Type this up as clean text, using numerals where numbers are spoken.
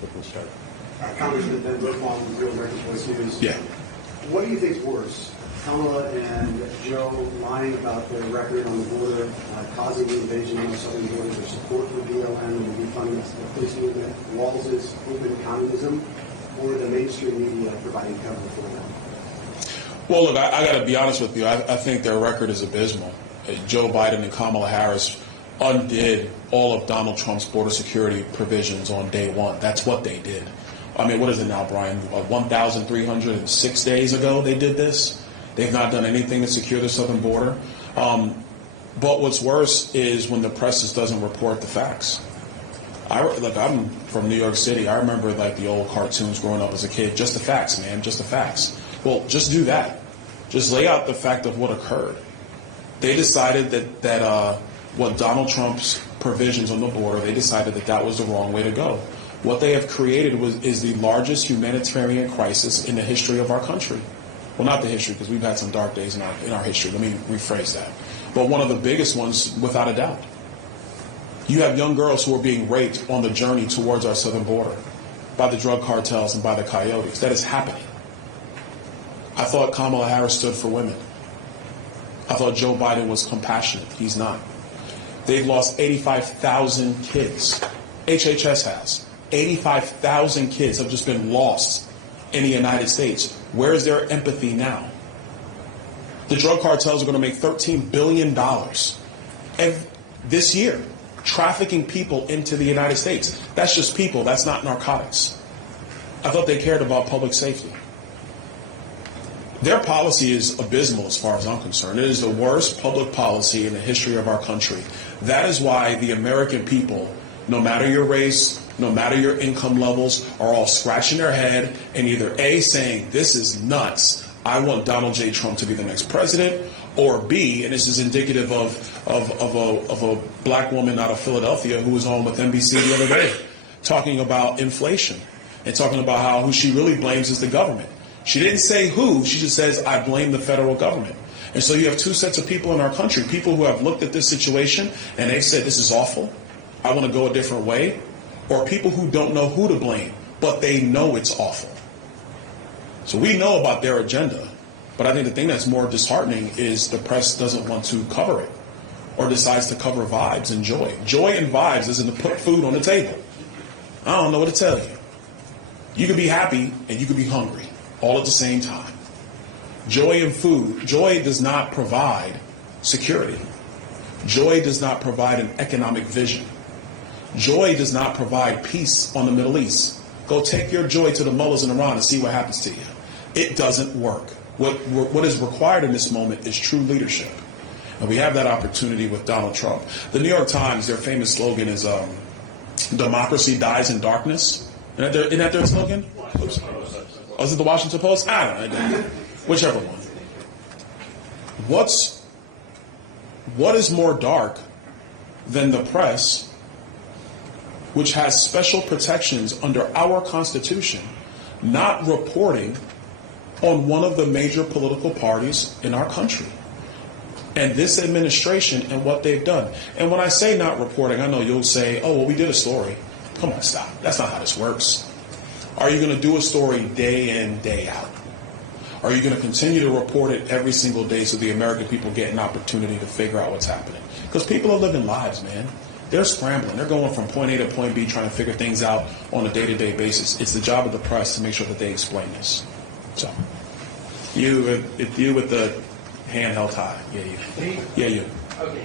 we can start. Congressman Ben Brookbaum from Real American Voice News. Yeah. What do you think is worse, Kamala and Joe lying about their record on the border, causing the invasion on the southern border, their support for BLM and the defunding of the police movement, Walz's open communism, or the mainstream media providing cover for them? Well, look, I got to be honest with you. I think their record is abysmal. Joe Biden and Kamala Harris undid all of Donald Trump's border security provisions on day one. That's what they did. I mean, what is it now, Brian? 1,306 days ago they did this. They've not done anything to secure the southern border. But what's worse is when the press just doesn't report the facts. I'm from New York City. I remember like the old cartoons growing up as a kid. Just the facts, man. Just the facts. Well, just do that. Just lay out the fact of what occurred. They decided that what Donald Trump's provisions on the border, they decided that was the wrong way to go. What they have created is the largest humanitarian crisis in the history of our country. Well, not the history, because we've had some dark days in our history. Let me rephrase that. But one of the biggest ones, without a doubt. You have young girls who are being raped on the journey towards our southern border by the drug cartels and by the coyotes. That is happening. I thought Kamala Harris stood for women. I thought Joe Biden was compassionate. He's not. They've lost 85,000 kids. HHS has. 85,000 kids have just been lost in the United States. Where is their empathy now? The drug cartels are going to make $13 billion this year, trafficking people into the United States. That's just people. That's not narcotics. I thought they cared about public safety. Their policy is abysmal as far as I'm concerned. It is the worst public policy in the history of our country. That is why the American people, no matter your race, no matter your income levels, are all scratching their head and either A, saying, this is nuts, I want Donald J. Trump to be the next president, or B, and this is indicative of a black woman out of Philadelphia who was on with NBC the other day, talking about inflation and talking about how who she really blames is the government. She didn't say who, she just says, I blame the federal government. And so you have two sets of people in our country, people who have looked at this situation and they've said, this is awful, I want to go a different way, or people who don't know who to blame, but they know it's awful. So we know about their agenda, but I think the thing that's more disheartening is the press doesn't want to cover it or decides to cover vibes and joy. Joy and vibes isn't to put food on the table. I don't know what to tell you. You can be happy and you can be hungry all at the same time. Joy and food. Joy does not provide security. Joy does not provide an economic vision. Joy does not provide peace on the Middle East. Go take your joy to the mullahs in Iran and see what happens to you. It doesn't work. What is required in this moment is true leadership. And we have that opportunity with Donald Trump. The New York Times, their famous slogan is democracy dies in darkness. Isn't that their slogan? Oops. Oh, is it the Washington Post? I don't know. Whichever one. What is more dark than the press, which has special protections under our Constitution, not reporting on one of the major political parties in our country and this administration and what they've done? And when I say not reporting, I know you'll say, oh, well, we did a story. Come on, stop. That's not how this works. Are you going to do a story day in, day out? Are you going to continue to report it every single day so the American people get an opportunity to figure out what's happening? Because people are living lives, man. They're scrambling. They're going from point A to point B trying to figure things out on a day-to-day basis. It's the job of the press to make sure that they explain this. So, you with the hand held high. Yeah, you. Yeah, you. Okay.